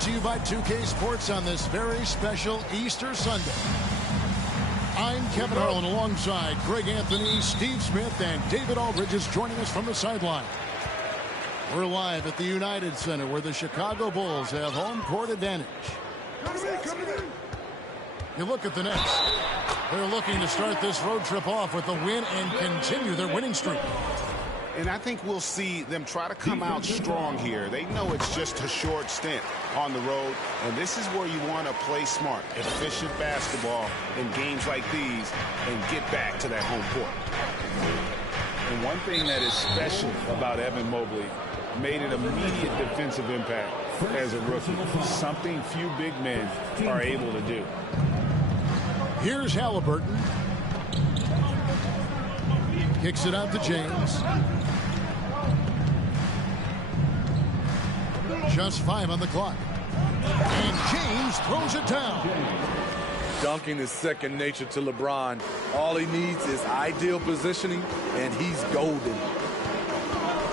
To you by 2K Sports on this very special Easter Sunday. I'm Kevin Harlan alongside Greg Anthony, Steve Smith, and David Aldridge is joining us from the sideline. We're live at the United Center where the Chicago Bulls have home court advantage. You look at the Nets. They're looking to start this road trip off with a win and continue their winning streak. And I think we'll see them try to come out strong here. They know it's just a short stint on the road, and this is where you want to play smart, efficient basketball in games like these and get back to that home court. And one thing that is special about Evan Mobley, made an immediate defensive impact as a rookie, something few big men are able to do. Here's Halliburton. Kicks it out to James. Just 5 on the clock. And James throws it down. Dunking is second nature to LeBron. All he needs is ideal positioning, and he's golden.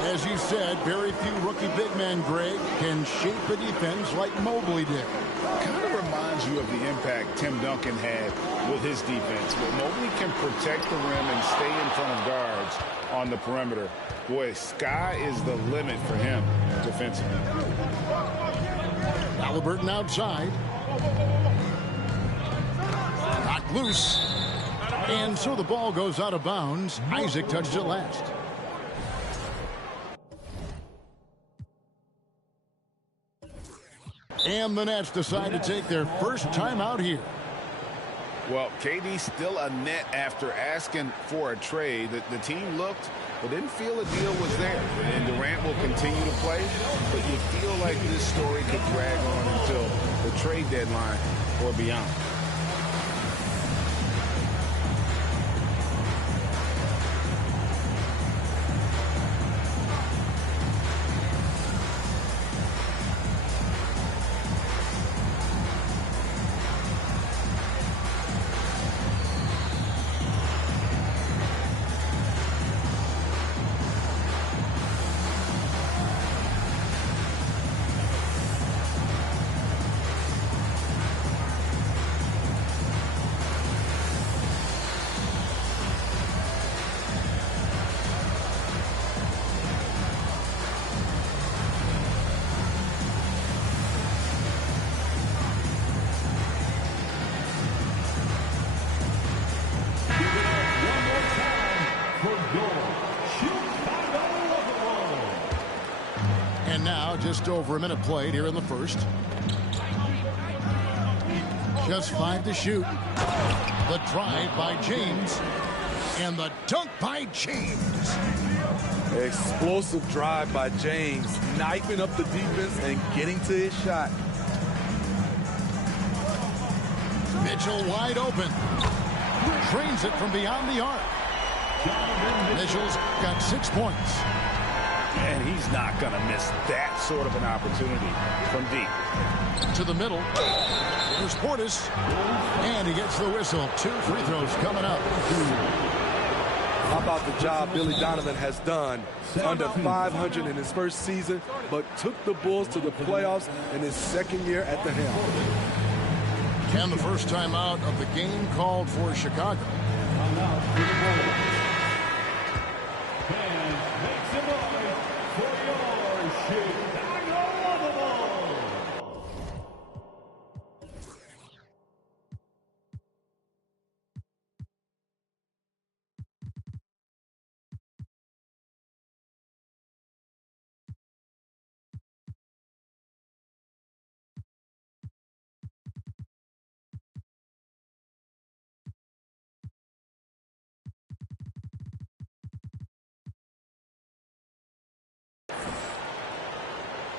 As you said, very few rookie big men, Greg, can shape a defense like Mobley did. Kind of reminds you of the impact Tim Duncan had with his defense, where Mobley can protect the rim and stay in front of guards on the perimeter. Boy, sky is the limit for him defensively. Halliburton outside. Knocked loose. And so the ball goes out of bounds. Isaac touched it last. And the Nets decide to take their first time out here. Well, KD still a net after asking for a trade. The team looked but didn't feel a deal was there. And Durant will continue to play, but you feel like this story could drag on until the trade deadline or beyond. And now just over a minute played here in the first. Just 5 to shoot. The drive by James. And the dunk by James. Explosive drive by James, knifing up the defense and getting to his shot. Mitchell wide open. Trains it from beyond the arc. Mitchell's got 6 points. And he's not going to miss that sort of an opportunity from deep. To the middle. There's Portis. And he gets the whistle. 2 free throws coming up. How about the job Billy Donovan has done? Under 500 in his first season, but took the Bulls to the playoffs in his second year at the helm. And the first time out of the game called for Chicago. Timeout for the Bulls. Fans, make some noise for your Chicago Bulls.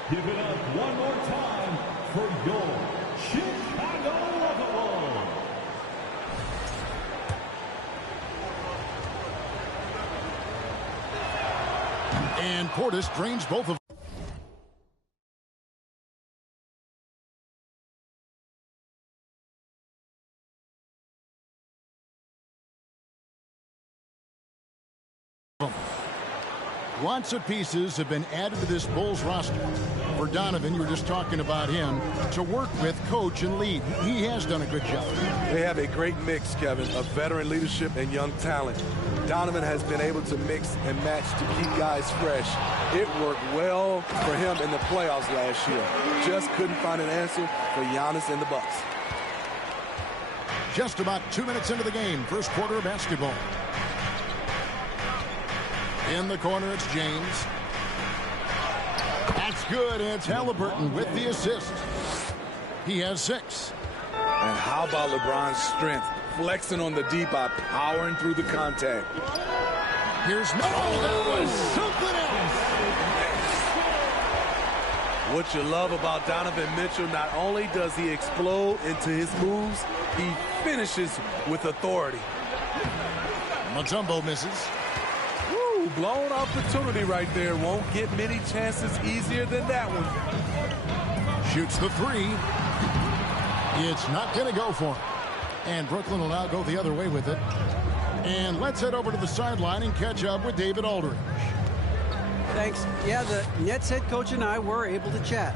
Give it up one more time for your Chicago Bulls. And Portis drains both of them. Lots of pieces have been added to this Bulls roster. For Donovan, you were just talking about him, to work with, coach, and lead. He has done a good job. They have a great mix, Kevin, of veteran leadership and young talent. Donovan has been able to mix and match to keep guys fresh. It worked well for him in the playoffs last year. Just couldn't find an answer for Giannis and the Bucks. Just about 2 minutes into the game, first quarter of basketball. In the corner, it's James. That's good. It's Halliburton with the assist. He has 6. And how about LeBron's strength, flexing on the D by powering through the contact. Here's that was something else. What you love about Donovan Mitchell, not only does he explode into his moves, he finishes with authority. Mutombo misses. Woo, blown opportunity right there. Won't get many chances easier than that one. Shoots the 3. It's not going to go for him. And Brooklyn will now go the other way with it. And let's head over to the sideline and catch up with David Aldridge. Thanks. Yeah, the Nets head coach and I were able to chat.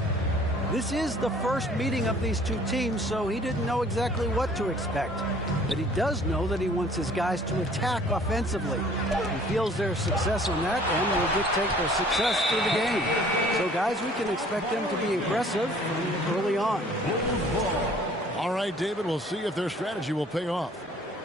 This is the first meeting of these two teams, so he didn't know exactly what to expect. But he does know that he wants his guys to attack offensively. He feels their success on that and will dictate their success through the game. So, guys, we can expect them to be aggressive from early on. All right, David, we'll see if their strategy will pay off.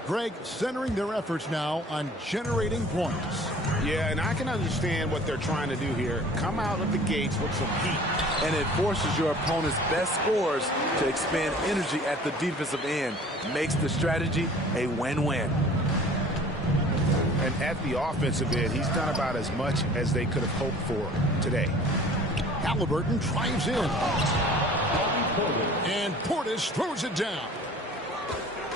Greg, centering their efforts now on generating points. Yeah, and I can understand what they're trying to do here. Come out of the gates with some heat. And it forces your opponent's best scorers to expend energy at the defensive end. Makes the strategy a win-win. And at the offensive end, he's done about as much as they could have hoped for today. Halliburton drives in. And Portis throws it down.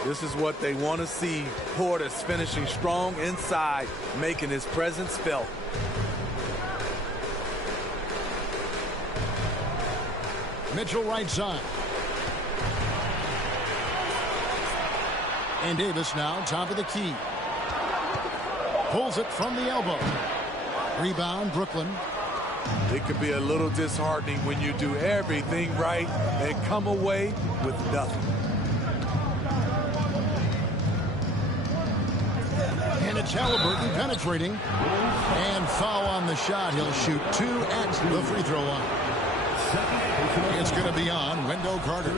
This is what they want to see. Portis finishing strong inside, making his presence felt. Mitchell right side. And Davis now top of the key. Pulls it from the elbow. Rebound, Brooklyn. It could be a little disheartening when you do everything right and come away with nothing. And it's Halliburton penetrating. And foul on the shot. He'll shoot 2 at the free throw line. It's going to be on Wendell Carter.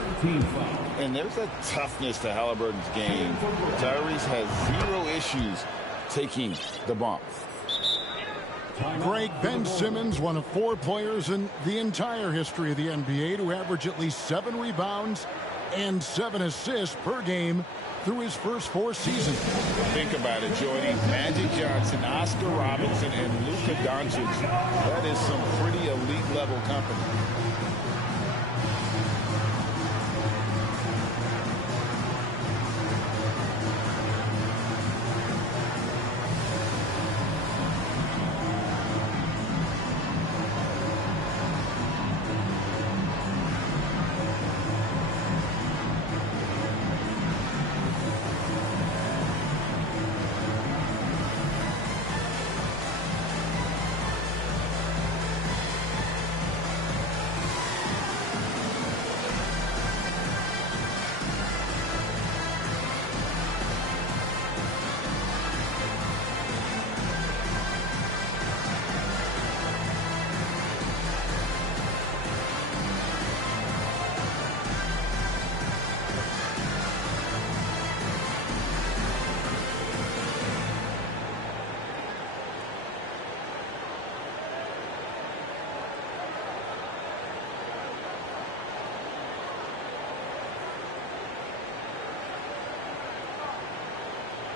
And there's a toughness to Halliburton's game. Tyrese has 0 issues taking the bump. Greg, Ben Simmons, one of 4 players in the entire history of the NBA to average at least 7 rebounds and 7 assists per game through his first 4 seasons. Think about it, Jordy. Magic Johnson, Oscar Robertson, and Luka Doncic. That is some pretty elite level company.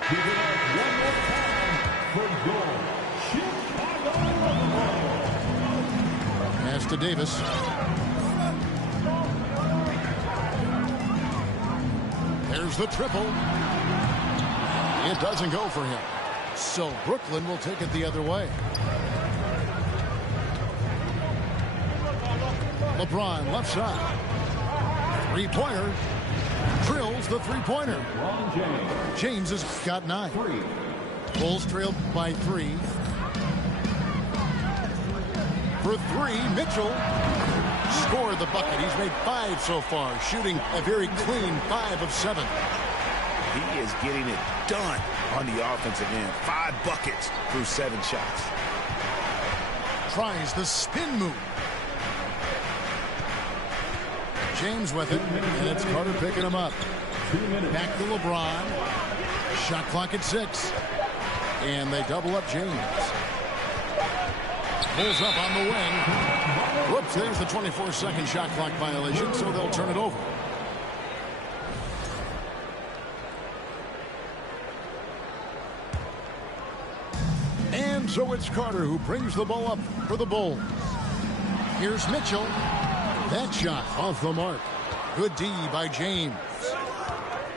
Give it up one more time for your Chicago Bulls. Pass to Davis. There's the triple. It doesn't go for him. So Brooklyn will take it the other way. LeBron left side. Three-pointer. Drills the three-pointer. James has got 9. Bulls trailed by 3. For 3, Mitchell scored the bucket. He's made 5 so far, shooting a very clean 5 of 7. He is getting it done on the offensive end. 5 buckets through 7 shots. Tries the spin move. James with it, and it's Carter picking him up. Back to LeBron. Shot clock at 6. And they double up James. Pulls up on the wing. Whoops, there's the 24-second shot clock violation, so they'll turn it over. And so it's Carter who brings the ball up for the Bulls. Here's Mitchell. That shot off the mark. Good D by James.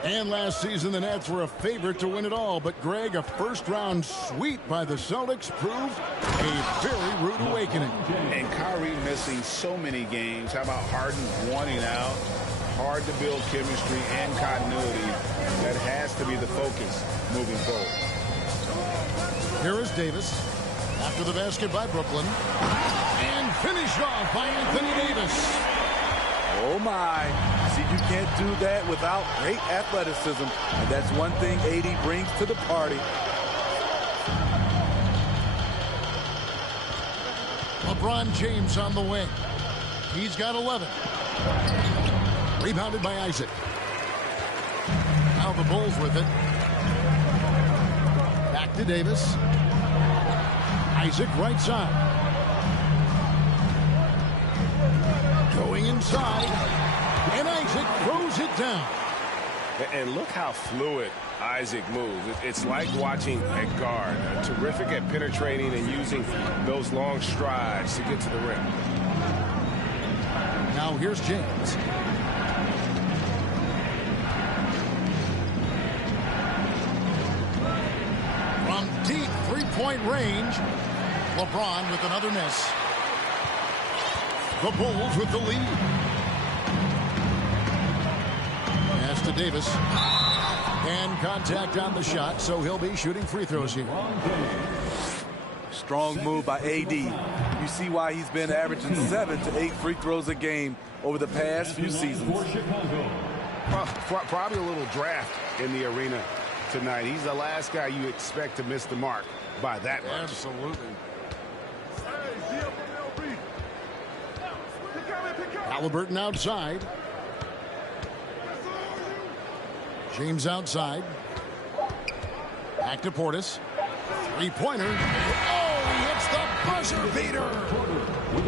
And last season, the Nets were a favorite to win it all. But, Greg, a first-round sweep by the Celtics proved a very rude awakening. And Kyrie missing so many games. How about Harden wanting out? Hard to build chemistry and continuity. That has to be the focus moving forward. Here is Davis. After the basket by Brooklyn. And finished off by Anthony Davis. Oh, my. See, you can't do that without great athleticism. And that's one thing AD brings to the party. LeBron James on the wing. He's got 11. Rebounded by Isaac. Now the Bulls with it. Back to Davis. Isaac right side. Going inside. And Isaac throws it down. And look how fluid Isaac moves. It's like watching a guard. Terrific at penetrating and using those long strides to get to the rim. Now here's James. From deep three-point range, LeBron with another miss. The Bulls with the lead. Pass to Davis. And contact on the shot, so he'll be shooting free throws here. Strong move by AD. You see why he's been averaging 7 to 8 free throws a game over the past few seasons. Probably a little draft in the arena tonight. He's the last guy you expect to miss the mark by that much. Absolutely. Halliburton outside. James outside. Back to Portis. Three-pointer. Oh, he hits the buzzer beater.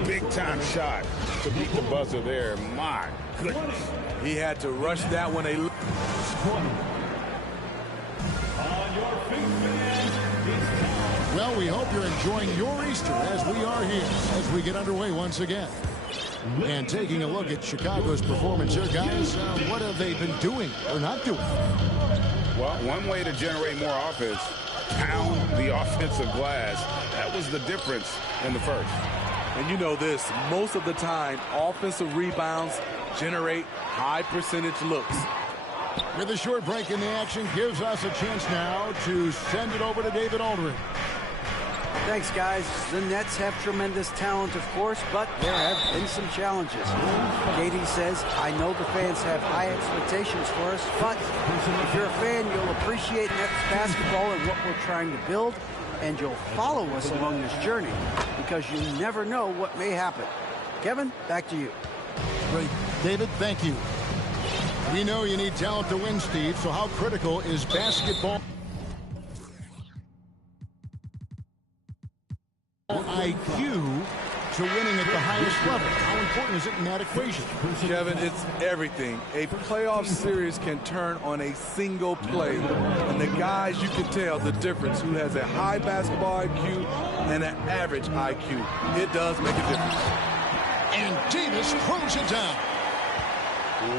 Big-time shot to beat the buzzer there. My goodness. He had to rush that one. Well, we hope you're enjoying your Easter as we are here as we get underway once again. And taking a look at Chicago's performance here, guys, what have they been doing or not doing? Well, one way to generate more offense, pound the offensive glass. That was the difference in the first. And you know this, most of the time, offensive rebounds generate high percentage looks. With a short break in the action, gives us a chance now to send it over to David Aldridge. Thanks, guys. The Nets have tremendous talent, of course, but there have been some challenges. Katie says, I know the fans have high expectations for us, but if you're a fan, you'll appreciate Nets basketball and what we're trying to build, and you'll follow us along this journey because you never know what may happen. Kevin, back to you. Great. David, thank you. We know you need talent to win, Steve, so how critical is basketball IQ to winning at the highest level? How important is it in that equation? Kevin, it's everything. A playoff series can turn on a single play. And the guys, you can tell the difference who has a high basketball IQ and an average IQ. It does make a difference. And Davis throws it down.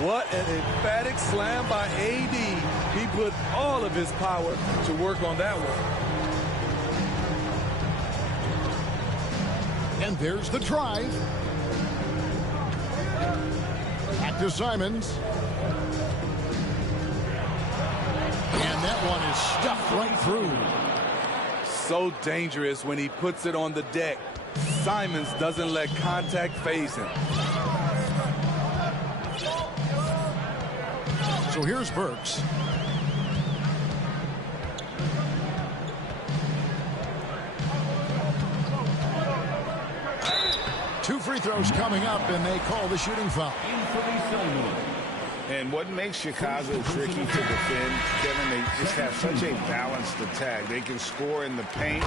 What an emphatic slam by AD. He put all of his power to work on that one. And there's the drive. Back to Simons. And that one is stuffed right through. So dangerous when he puts it on the deck. Simons doesn't let contact phase him. So here's Burks. Two free throws coming up, and they call the shooting foul. And what makes Chicago tricky to defend, Kevin, they just have such a balanced attack. They can score in the paint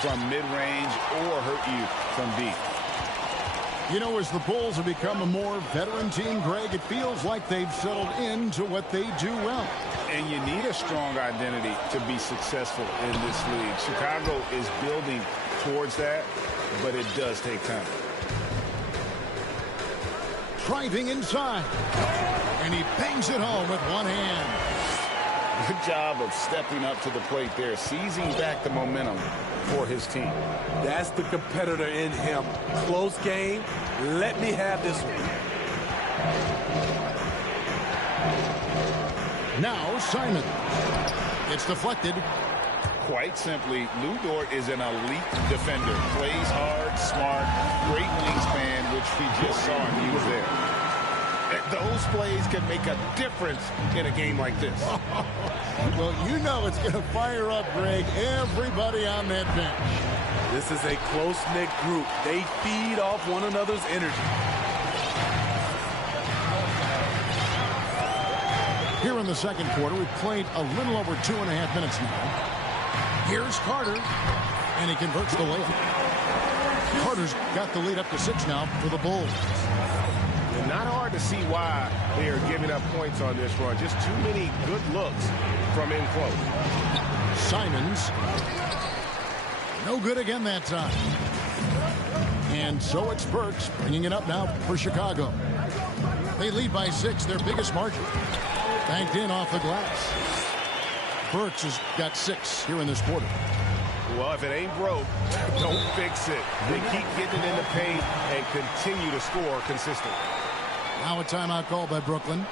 from mid-range or hurt you from deep. You know, as the Bulls have become a more veteran team, Greg, it feels like they've settled into what they do well. And you need a strong identity to be successful in this league. Chicago is building towards that, but it does take time. Driving inside. And he bangs it home with one hand. Good job of stepping up to the plate there, seizing back the momentum for his team. That's the competitor in him. Close game. Let me have this one. Now Simon. It's deflected. Quite simply, Lou Dort is an elite defender. Plays hard, smart, great wingspan, which we just saw him use there. Those plays can make a difference in a game like this. Well, you know it's going to fire up, Greg, everybody on that bench. This is a close-knit group. They feed off one another's energy. Here in the second quarter, we've played a little over 2.5 minutes now. Here's Carter, and he converts the layup. Carter's got the lead up to 6 now for the Bulls. And not hard to see why they are giving up points on this run. Just too many good looks from in close. Simons. No good again that time. And so it's Burks bringing it up now for Chicago. They lead by 6, their biggest margin. Banked in off the glass. Burks has got 6 here in this quarter. Well, if it ain't broke, don't fix it. They keep getting it in the paint and continue to score consistently. Now a timeout call by Brooklyn.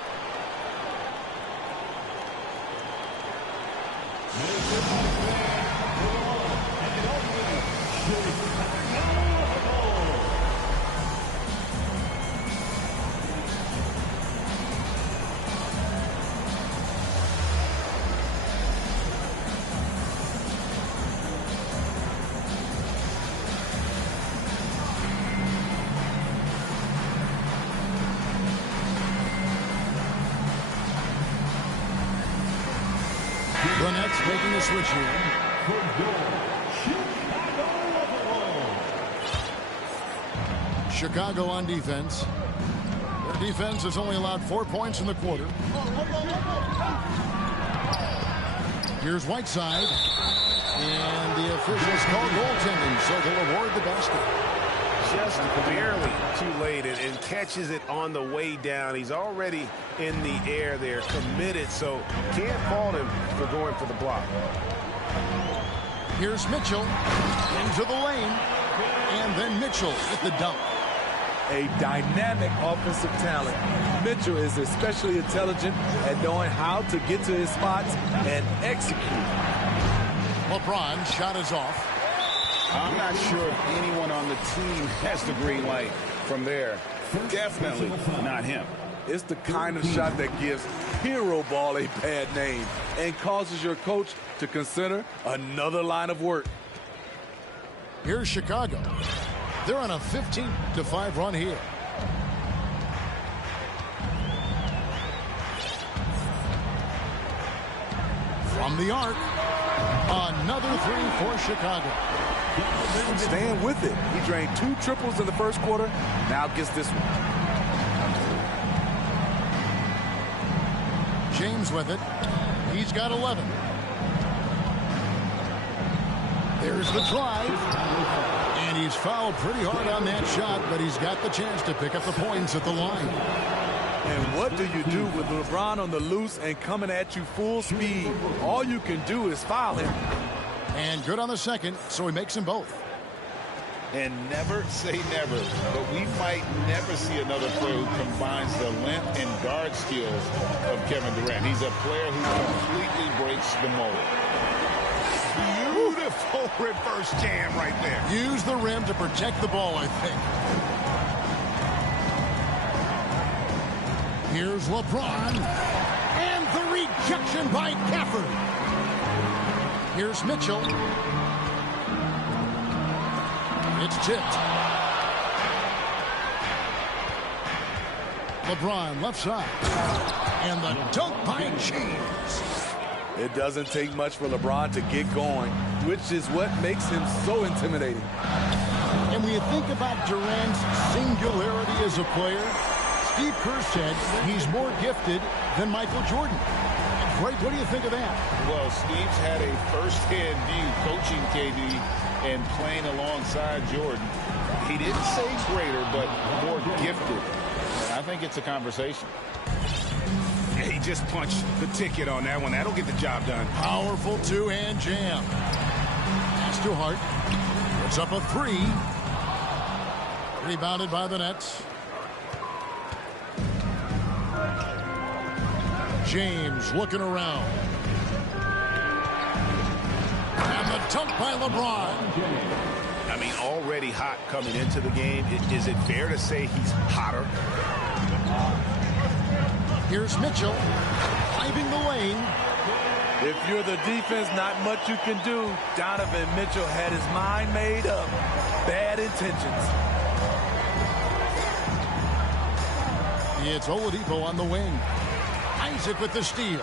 The Nets making a switch here. Chicago on defense. Their defense has only allowed 4 points in the quarter. Here's Whiteside. And the officials call goaltending, so they'll award the basket. Just barely too late and catches it on the way down. He's already in the air there, committed, so can't fault him for going for the block. Here's Mitchell into the lane, and then Mitchell with the dunk. A dynamic offensive talent. Mitchell is especially intelligent at knowing how to get to his spots and execute. LeBron's shot is off. I'm not sure if anyone on the team has the green light from there. Definitely not him. It's the kind of shot that gives hero ball a bad name and causes your coach to consider another line of work. Here's Chicago. They're on a 15-5 run here. From the arc. Another three for Chicago. Staying with it. He drained 2 triples in the first quarter. Now gets this one. James with it. He's got 11. There's the drive. And he's fouled pretty hard on that shot, but he's got the chance to pick up the points at the line. And what do you do with LeBron on the loose and coming at you full speed? All you can do is foul him. And good on the second, so he makes them both. And never say never, but we might never see another player who combines the length and guard skills of Kevin Durant. He's a player who completely breaks the mold. Beautiful reverse jam right there. Use the rim to protect the ball, I think. Here's LeBron. And the rejection by Gafford. Here's Mitchell. It's tipped. LeBron left side. And the dunk by James. It doesn't take much for LeBron to get going, which is what makes him so intimidating. And when you think about Durant's singularity as a player, Steve Kerr said he's more gifted than Michael Jordan. Greg, what do you think of that? Well, Steve's had a first-hand view coaching KD and playing alongside Jordan. He didn't say greater, but more gifted. And I think it's a conversation. He just punched the ticket on that one. That'll get the job done. Powerful two-hand jam. Pass to Hart. Puts up a 3. Rebounded by the Nets. James looking around. And the dunk by LeBron. I mean, already hot coming into the game. Is it fair to say he's hotter? Here's Mitchell. Driving the lane. If you're the defense, not much you can do. Donovan Mitchell had his mind made up. Bad intentions. It's Oladipo on the wing. Isaac with the steal.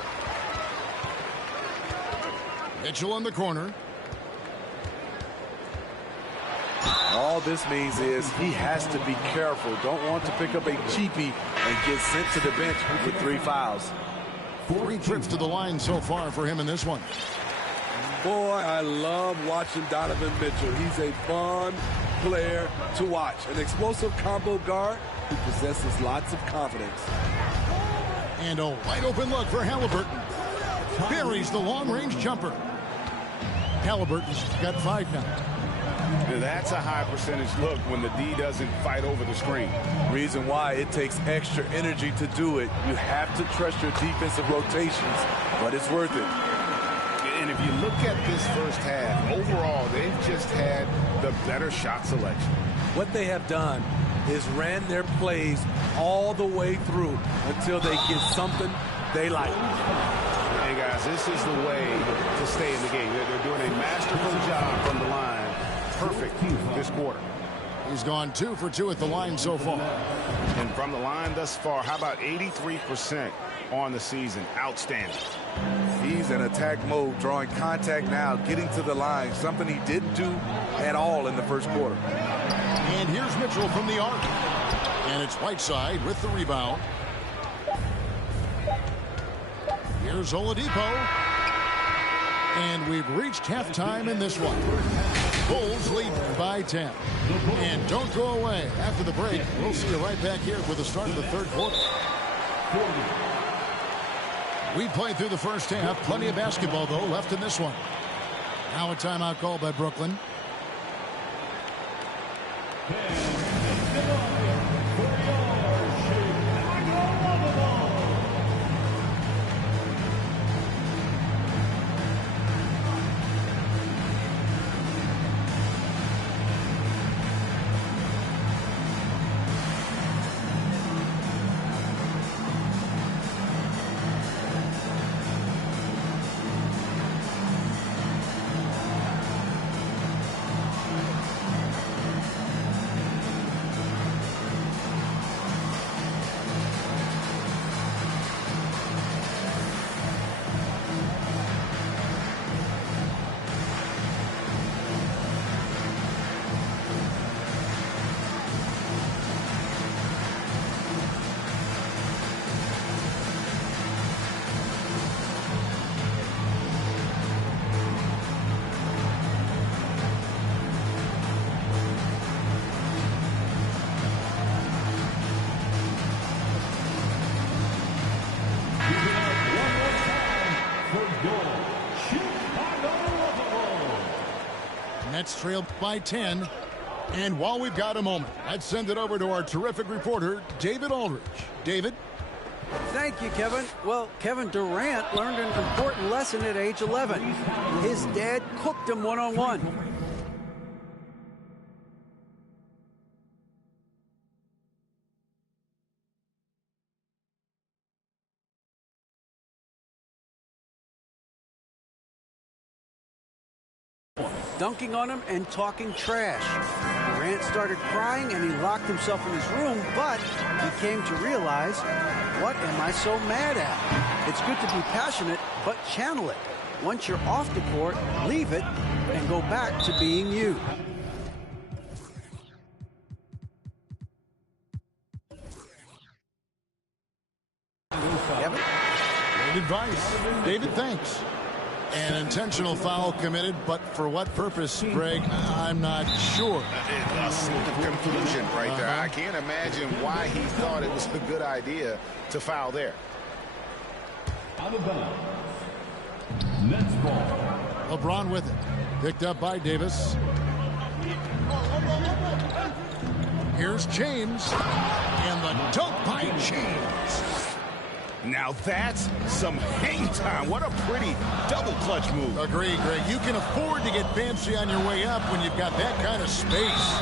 Mitchell in the corner. All this means is he has to be careful. Don't want to pick up a cheapie and get sent to the bench with 3 fouls. 3 trips to the line so far for him in this one. Boy, I love watching Donovan Mitchell. He's a fun player to watch. An explosive combo guard who possesses lots of confidence. And a wide open look for Halliburton. Buries the long-range jumper. Halliburton's got 5 now. That's a high percentage look when the D doesn't fight over the screen. Reason why it takes extra energy to do it. You have to trust your defensive rotations, but it's worth it. And if you look at this first half, overall, they've just had the better shot selection. What they have done is ran their plays all the way through until they get something they like. Hey, guys, this is the way to stay in the game. They're doing a masterful job from the line. Perfect this quarter. He's gone 2 for 2 at the line so far. And from the line thus far, how about 83% on the season? Outstanding. He's in attack mode, drawing contact now, getting to the line, something he didn't do at all in the first quarter. And here's Mitchell from the arc. And it's Whiteside with the rebound. Here's Oladipo. And we've reached halftime in this one. Bulls lead by 10. And don't go away. After the break, we'll see you right back here for the start of the third quarter. We played through the first half. Plenty of basketball, though, left in this one. Now a timeout called by Brooklyn. Nets trailed by 10. And while we've got a moment, let's send it over to our terrific reporter, David Aldridge. David? Thank you, Kevin. Well, Kevin Durant learned an important lesson at age 11. His dad cooked him one-on-one. Dunking on him and talking trash. Durant started crying and he locked himself in his room, but he came to realize, what am I so mad at? It's good to be passionate, but channel it. Once you're off the court, leave it and go back to being you. Kevin? Great advice. David, thanks. An intentional foul committed, but for what purpose, Greg? I'm not sure. A scene of confusion right there. I can't imagine why he thought it was a good idea to foul there. Out of bounds. Nets ball. LeBron with it. Picked up by Davis. Here's James. And the dunk by James. Now that's some hang time. What a pretty double clutch move. Agree, Greg. You can afford to get fancy on your way up when you've got that kind of space.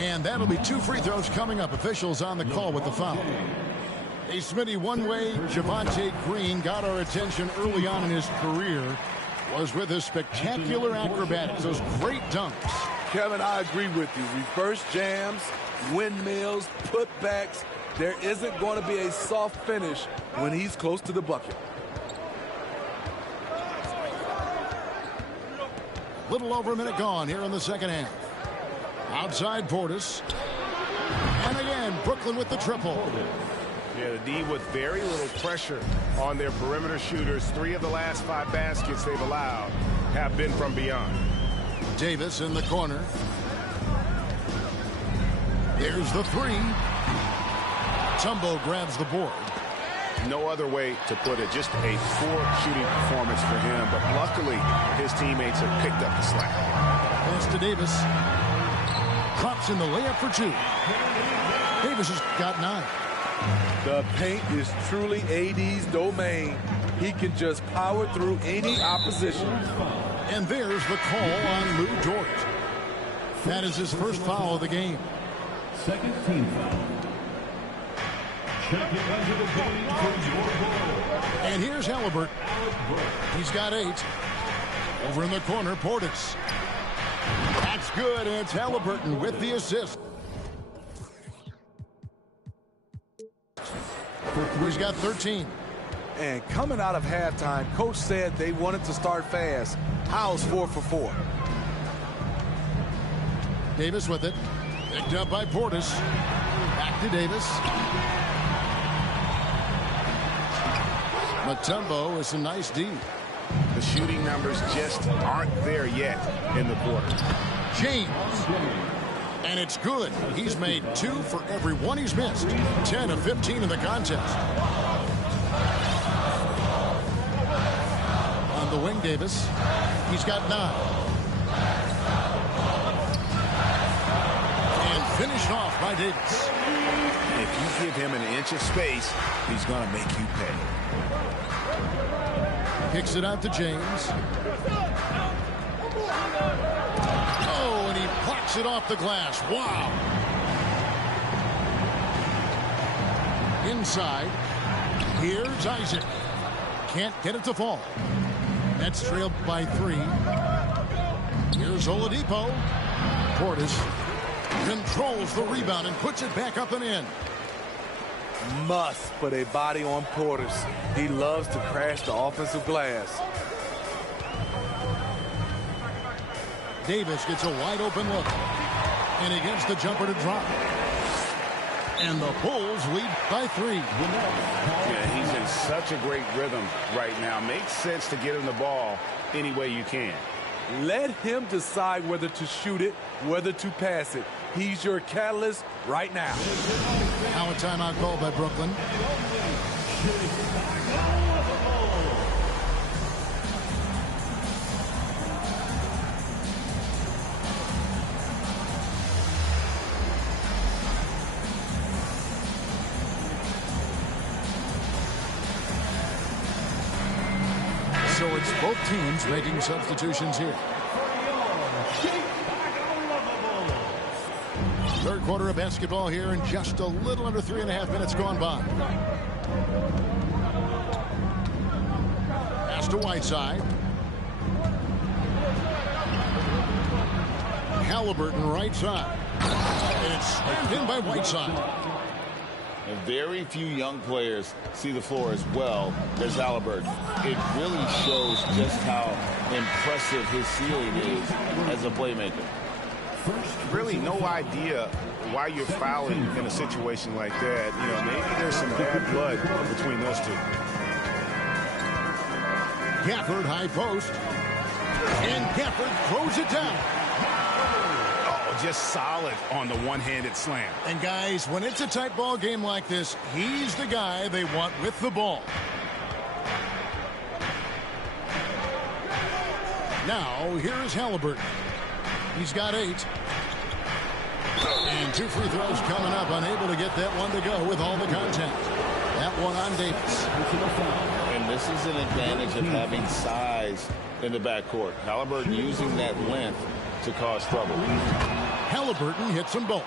And that'll be 2 free throws coming up. Officials on the call with the foul. Hey, Smitty, one way Javonte Green got our attention early on in his career was with his spectacular acrobatics, those great dunks. Kevin, I agree with you. Reverse jams, windmills, putbacks. There isn't going to be a soft finish when he's close to the bucket. Little over a minute gone here in the second half. Outside Portis. And again, Brooklyn with the triple. Yeah, the D with very little pressure on their perimeter shooters. 3 of the last 5 baskets they've allowed have been from beyond. Davis in the corner. There's the 3. Tumbo grabs the board. No other way to put it. Just a poor shooting performance for him. But luckily, his teammates have picked up the slack. Pass to Davis. Drops in the layup for 2. Davis has got 9. The paint is truly AD's domain. He can just power through any opposition. And there's the call on Lou Dort. That is his first foul of the game. Second team foul. Checking into the game for your goal. And here's Halliburton. He's got 8. Over in the corner, Portis. That's good, and it's Halliburton with the assist. He's got 13. And coming out of halftime, coach said they wanted to start fast. How's 4 for 4? Davis with it. Picked up by Portis. Back to Davis. Mutombo with some nice D. The shooting numbers just aren't there yet in the quarter. James. And it's good. He's made 2 for every 1 he's missed. 10 of 15 in the contest. On the wing, Davis. He's got 9. And finished off by Davis. If you give him an inch of space, he's going to make you pay. Kicks it out to James. Oh, and he plucks it off the glass. Wow. Inside. Here's Isaac. Can't get it to fall. Nets trailed by 3. Here's Oladipo. Portis controls the rebound and puts it back up and in. Must put a body on Portis. He loves to crash the offensive glass. Davis gets a wide open look. And he gets the jumper to drop. And the Bulls lead by 3. Yeah, he's in such a great rhythm right now. Makes sense to get him the ball any way you can. Let him decide whether to shoot it, whether to pass it. He's your catalyst right now. Now a timeout called by Brooklyn. it's both teams making substitutions here. Third quarter of basketball here, and just a little under 3.5 minutes gone by. Pass to Whiteside. Halliburton right side. And it's slammed in by Whiteside. And very few young players see the floor as well as Halliburton. It really shows just how impressive his ceiling is as a playmaker. Really no idea why you're fouling in a situation like that. You know, maybe there's some bad blood between those two. Gafford high post. And Gafford throws it down. Oh, just solid on the one-handed slam. And guys, when it's a tight ball game like this, he's the guy they want with the ball. Now, here's Halliburton. He's got 8. And 2 free throws coming up. Unable to get that one to go with all the contact. That one on Davis. And this is an advantage of having size in the backcourt. Halliburton using that length to cause trouble. Halliburton hits them both.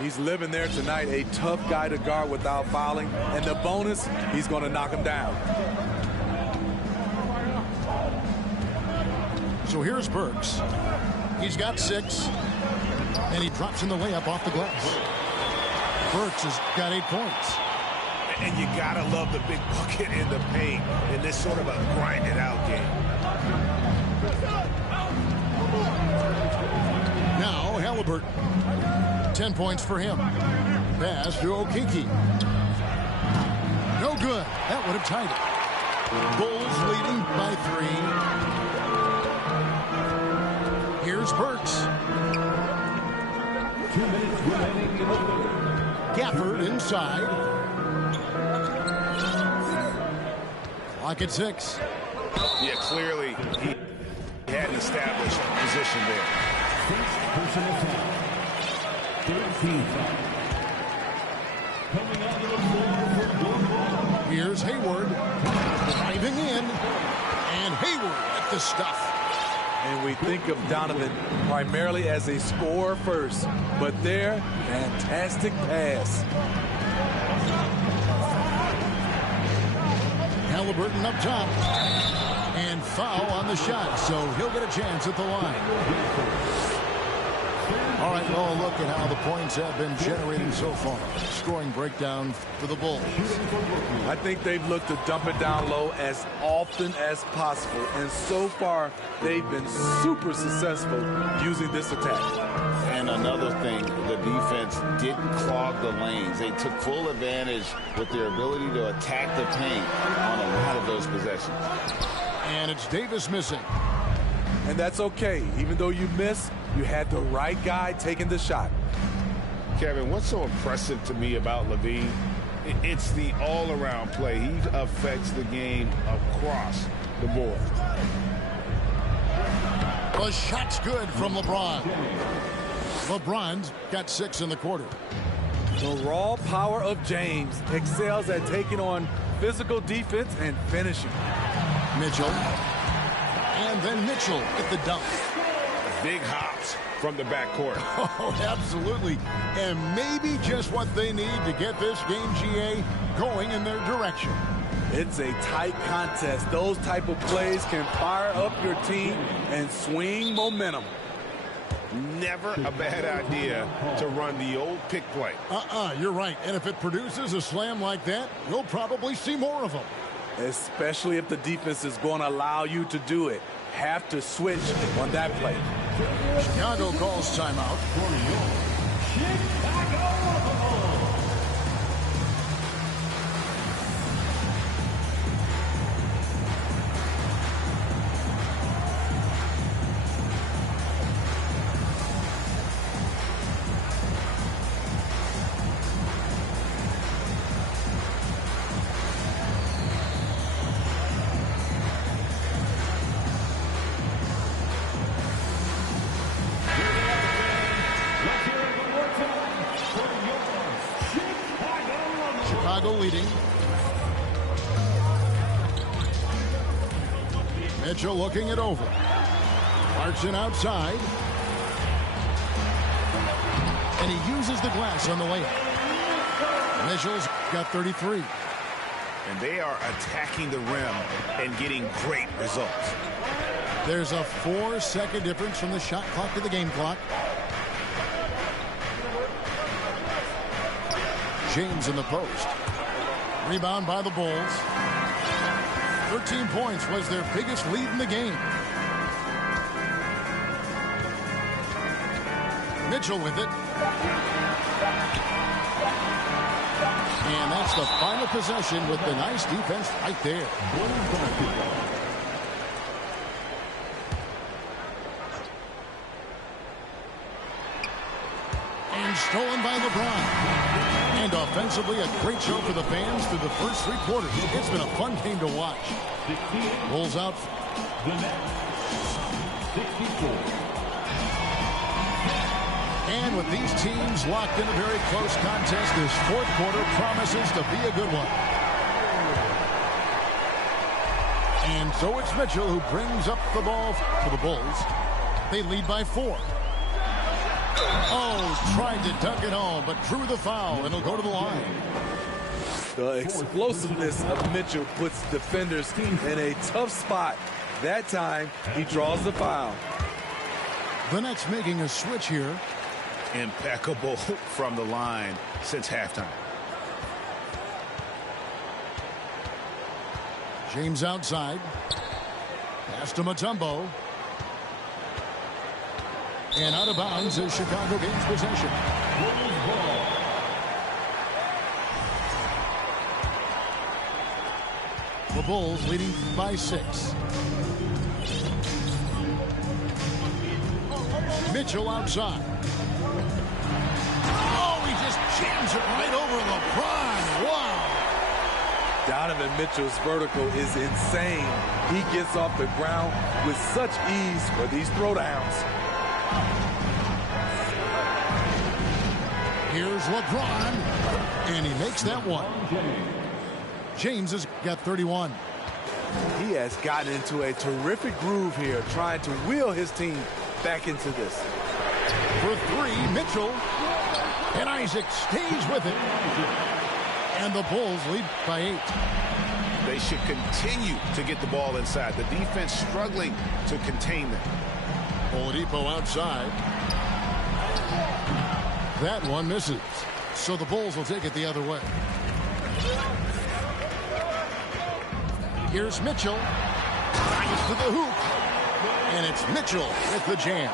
He's living there tonight, a tough guy to guard without fouling. And the bonus, he's going to knock him down. So here's Burks. He's got 6. And he drops in the layup off the glass. Burks has got 8 points. And you gotta love the big bucket in the paint in this sort of a grinded out game. Now Halliburton. 10 points for him. Pass to Okeke. No good. That would have tied it. Bulls leading by 3. Here's Burks. 2 minutes remaining in the third. Gafford inside. Clock at 6. Yeah, clearly he had an established position there. First personal foul. 13 foul. Coming onto the floor for Dortmund. Here's Hayward. Driving in. And Hayward at the stuff. And we think of Donovan primarily as a scorer first, but there, fantastic pass. Halliburton up top. And foul on the shot, so he'll get a chance at the line. All right, well, look at how the points have been generated so far. Scoring breakdown for the Bulls. I think they've looked to dump it down low as often as possible. And so far, they've been super successful using this attack. And another thing, the defense didn't clog the lanes. They took full advantage with their ability to attack the paint on a lot of those possessions. And it's Davis missing. And that's okay. Even though you miss, you had the right guy taking the shot. Kevin, what's so impressive to me about Levine? It's the all-around play. He affects the game across the board. The shot's good from LeBron. LeBron's got 6 in the quarter. The raw power of James excels at taking on physical defense and finishing. Mitchell. And then Mitchell at the dunk. Big hops from the backcourt. Oh, absolutely. And maybe just what they need to get this game, GA, going in their direction. It's a tight contest. Those type of plays can fire up your team and swing momentum. Never a bad idea to run the old pick play. You're right. And if it produces a slam like that, we'll probably see more of them. Especially if the defense is going to allow you to do it. Have to switch on that play. Chicago calls timeout. Chicago leading. Mitchell looking it over. Clarkson outside. And he uses the glass on the layup. Mitchell's got 33. And they are attacking the rim and getting great results. There's a 4-second difference from the shot clock to the game clock. James in the post. Rebound by the Bulls. 13 points was their biggest lead in the game. Mitchell with it. And that's the final possession with the nice defense right there. And stolen by LeBron. And offensively, a great show for the fans through the first 3 quarters. It's been a fun game to watch. Bulls out. The next 64. And with these teams locked in a very close contest, this 4th quarter promises to be a good one. And so it's Mitchell who brings up the ball for the Bulls. They lead by 4. Oh, tried to dunk it home, but drew the foul, and he'll go to the line. The explosiveness of Mitchell puts defenders in a tough spot. That time, he draws the foul. The Nets making a switch here. Impeccable from the line since halftime. James outside. Pass to Mutombo. And out of bounds as Chicago gains possession. The Bulls leading by 6. Mitchell outside. Oh, he just jams it right over LeBron. Wow. Donovan Mitchell's vertical is insane. He gets off the ground with such ease for these throwdowns. Here's LeBron, and he makes that one. James has got 31. He has gotten into a terrific groove here, trying to wheel his team back into this. For 3, Mitchell, and Isaac stays with it. And the Bulls lead by 8. They should continue to get the ball inside. The defense struggling to contain them. Oladipo outside. That one misses. So the Bulls will take it the other way. Here's Mitchell. Drives to the hoop. And it's Mitchell with the jam.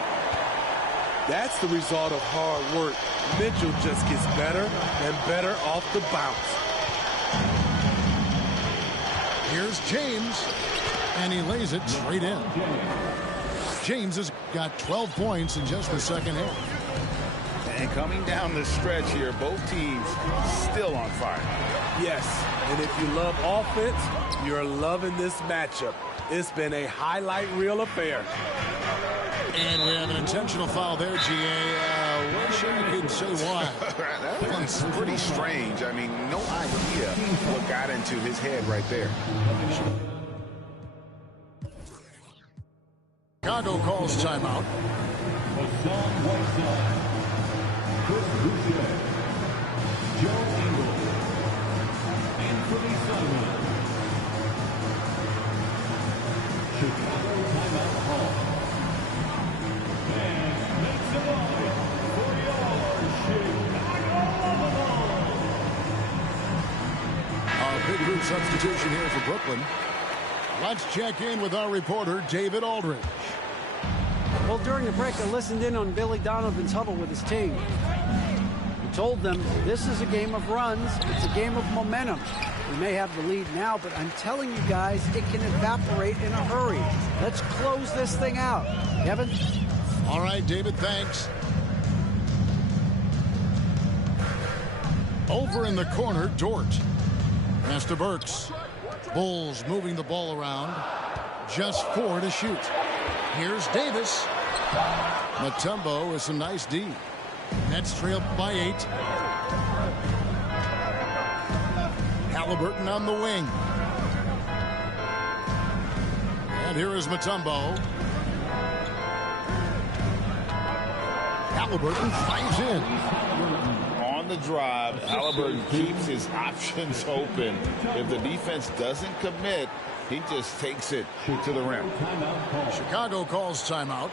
That's the result of hard work. Mitchell just gets better and better off the bounce. Here's James. And he lays it straight in. James has got 12 points in just the second half. And coming down the stretch here, both teams still on fire. Yes, and if you love offense, you're loving this matchup. It's been a highlight reel affair. And we have an intentional foul there, G.A. Wish I could say why. That one's pretty strange. I mean, no idea what got into his head right there. Chicago calls timeout. Hassan Whiteside, Chris Boucher, Joe Ingles, Anthony Simon. Chicago timeout call. And makes it line for your Chicago. Our big group substitution here for Brooklyn. Let's check in with our reporter, David Aldridge. Well, during the break, I listened in on Billy Donovan's huddle with his team. He told them this is a game of runs. It's a game of momentum. We may have the lead now, but I'm telling you guys, it can evaporate in a hurry. Let's close this thing out. Kevin? All right, David, thanks. Over in the corner, Dort. Pass to Burks. Bulls moving the ball around. Just 4 to shoot. Here's Davis. Mutombo with some nice D. Nets trailed by 8. Halliburton on the wing. And here is Mutombo. Halliburton drives in. On the drive, Halliburton keeps his options open. If the defense doesn't commit, he just takes it to the rim. Chicago calls timeout.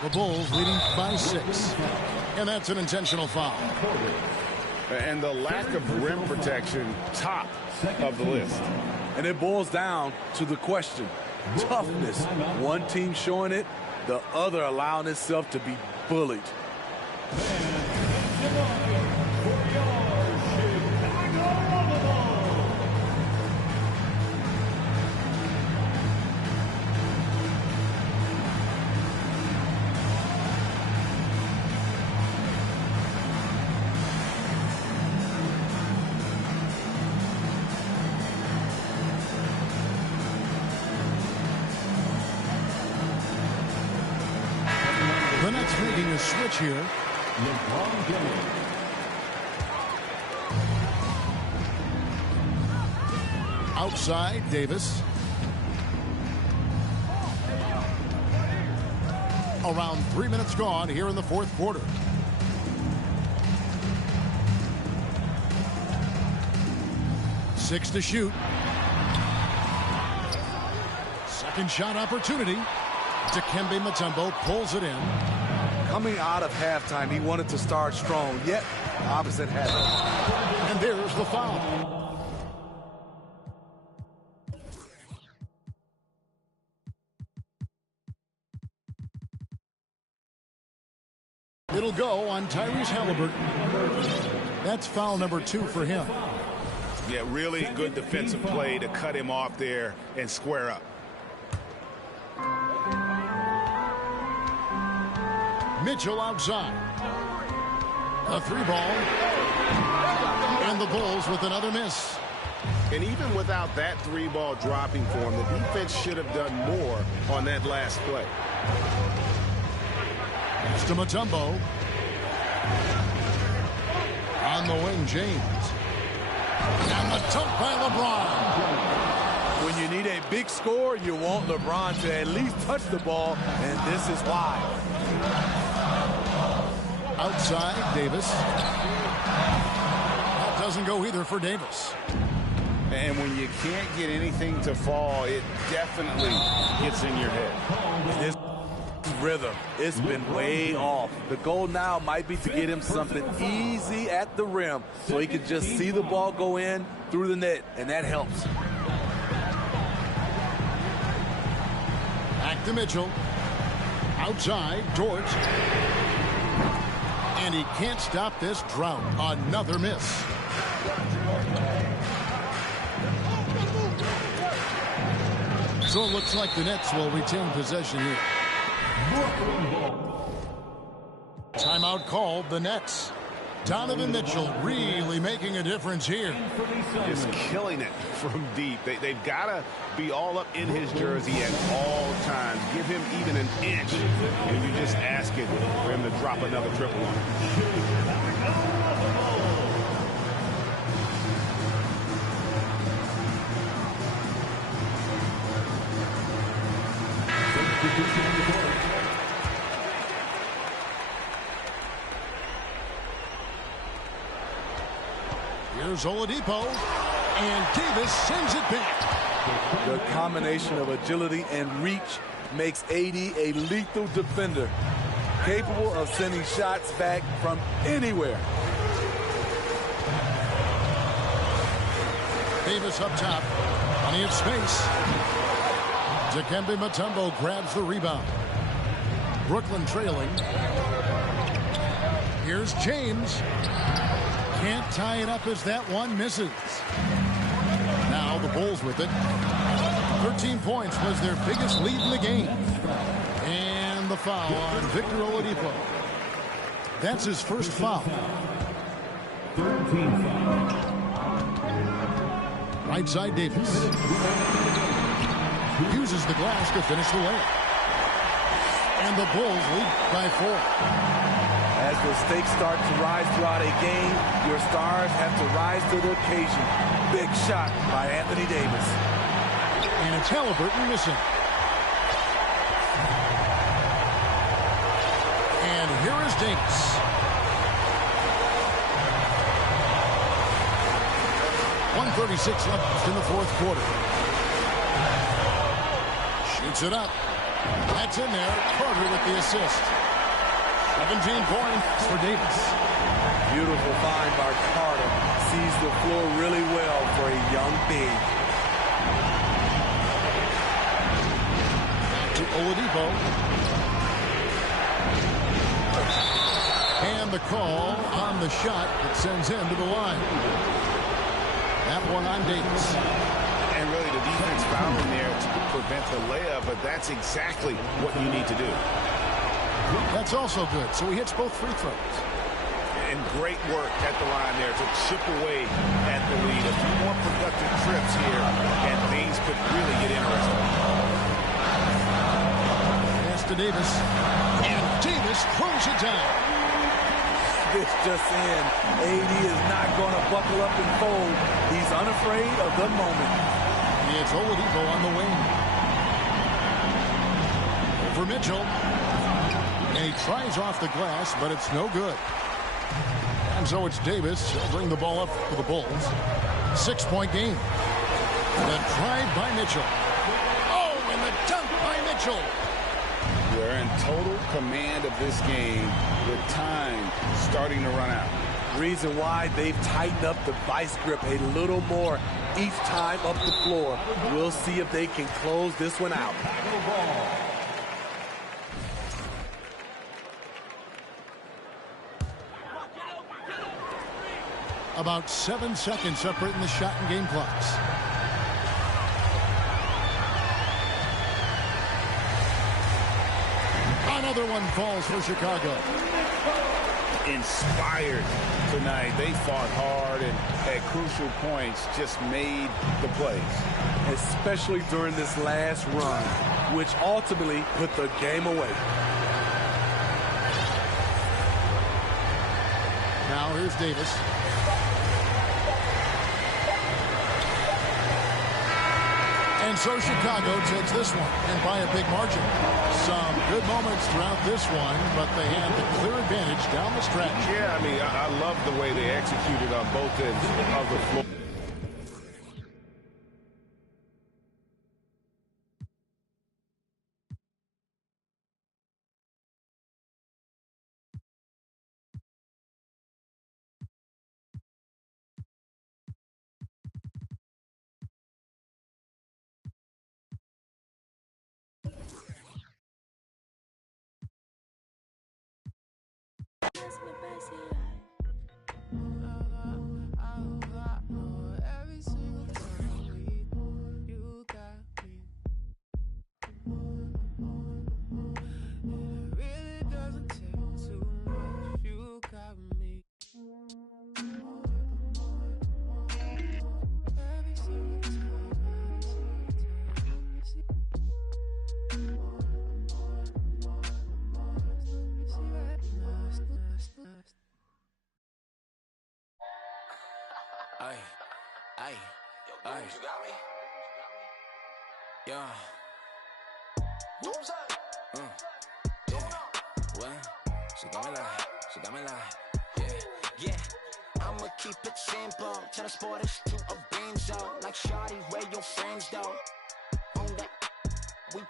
The Bulls leading by 6. And that's an intentional foul. And the lack of rim protection, top of the list. And it boils down to the question. Toughness. One team showing it, the other allowing itself to be bullied. The Nets making a switch here. Outside, Davis. Around 3 minutes gone here in the fourth quarter. Six to shoot. Second shot opportunity. Dikembe Mutombo pulls it in. Coming out of halftime, he wanted to start strong, yet the opposite happened. And there's the foul. It'll go on Tyrese Halliburton. That's foul number 2 for him. Yeah, really good defensive play to cut him off there and square up. Mitchell outside. A 3-ball. And the Bulls with another miss. And even without that 3-ball dropping for him, the defense should have done more on that last play. It's to Mutombo. On the wing, James. And the dunk by LeBron. When you need a big score, you want LeBron to at least touch the ball, and this is why. Outside, Davis. That doesn't go either for Davis. And when you can't get anything to fall, it definitely gets in your head. This rhythm, it's been way off. The goal now might be to get him something easy at the rim so he can just see the ball go in through the net, and that helps. Back to Mitchell. Outside, Dort. And he can't stop this drought. Another miss. So it looks like the Nets will retain possession here. Timeout called, the Nets. Donovan Mitchell really making a difference here. Just killing it from deep. They've got to be all up in his jersey at all times. Give him even an inch, and you just ask it for him to drop another triple on him. Here's Oladipo, and Davis sends it back. The combination of agility and reach makes AD a lethal defender, capable of sending shots back from anywhere. Davis up top, plenty of space. Dikembe Mutombo grabs the rebound. Brooklyn trailing. Here's James. Can't tie it up as that one misses. Now the Bulls with it. 13 points was their biggest lead in the game. And the foul on Victor Oladipo. That's his first foul. 13 foul. Right side Davis. Uses the glass to finish the layup. And the Bulls lead by 4. As the stakes start to rise throughout a game, your stars have to rise to the occasion. Big shot by Anthony Davis. And it's Halliburton missing. And here is Davis. .136 left in the fourth quarter. Shoots it up. That's in there. Carter with the assist. 17 points for Davis. Beautiful find by Carter. Sees the floor really well for a young big. To Oladipo. And the call on the shot that sends him to the line. That one on Davis. And really the defense fouling there to prevent the layup, but that's exactly what you need to do. That's also good. So he hits both free throws. And great work at the line there to chip away at the lead. A few more productive trips here, and things could really get interesting. Pass to Davis. And Davis throws it down. This just in. AD is not going to buckle up and fold. He's unafraid of the moment. It's Oladipo on the wing. Over Mitchell. And he tries off the glass, but it's no good. And so it's Davis. He'll bring the ball up for the Bulls. 6-point game. The drive by Mitchell. Oh, and the dunk by Mitchell. They're in total command of this game with time starting to run out. Reason why they've tightened up the vice grip a little more each time up the floor. We'll see if they can close this one out. About 7 seconds separating the shot and game clocks. Another one falls for Chicago. Inspired tonight. They fought hard and at crucial points just made the plays. Especially during this last run, which ultimately put the game away. Now here's Davis. And so Chicago takes this one, and by a big margin. Some good moments throughout this one, but they had the clear advantage down the stretch. Yeah, I mean, I love the way they executed on both ends of the floor. Ay, you got me? Yeah. Yeah. What? She got me like, yeah. I'ma keep it simple. Tell the sporters to a benzo. Like shawty, where your friends though? On that, we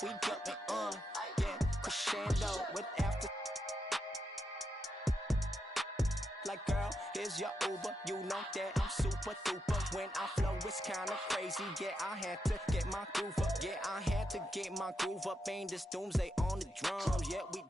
jumping on. Yeah, crescendo with after. Like girl, here's your Uber. You know that I'm super duper. When I flow, it's kinda crazy. Yeah, I had to get my groove up. Ain't this doomsday on the drums. Yeah, we.